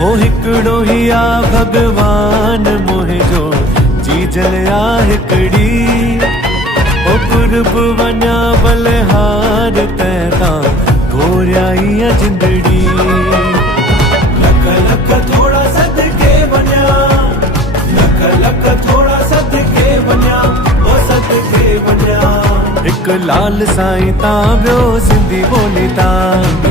हो हिकड़ो ही आ भगवान मोहे जो जी जलिया हिकड़ी ओ कुर्ब वञा बलिहार तैता घोरियाई जिंदड़ी लख लख थोड़ा सदके वञा लख लख थोड़ा सदके वञा ओ सदके वञा। हिक लाल साईं तां ॿियो सिंधी ॿोली तां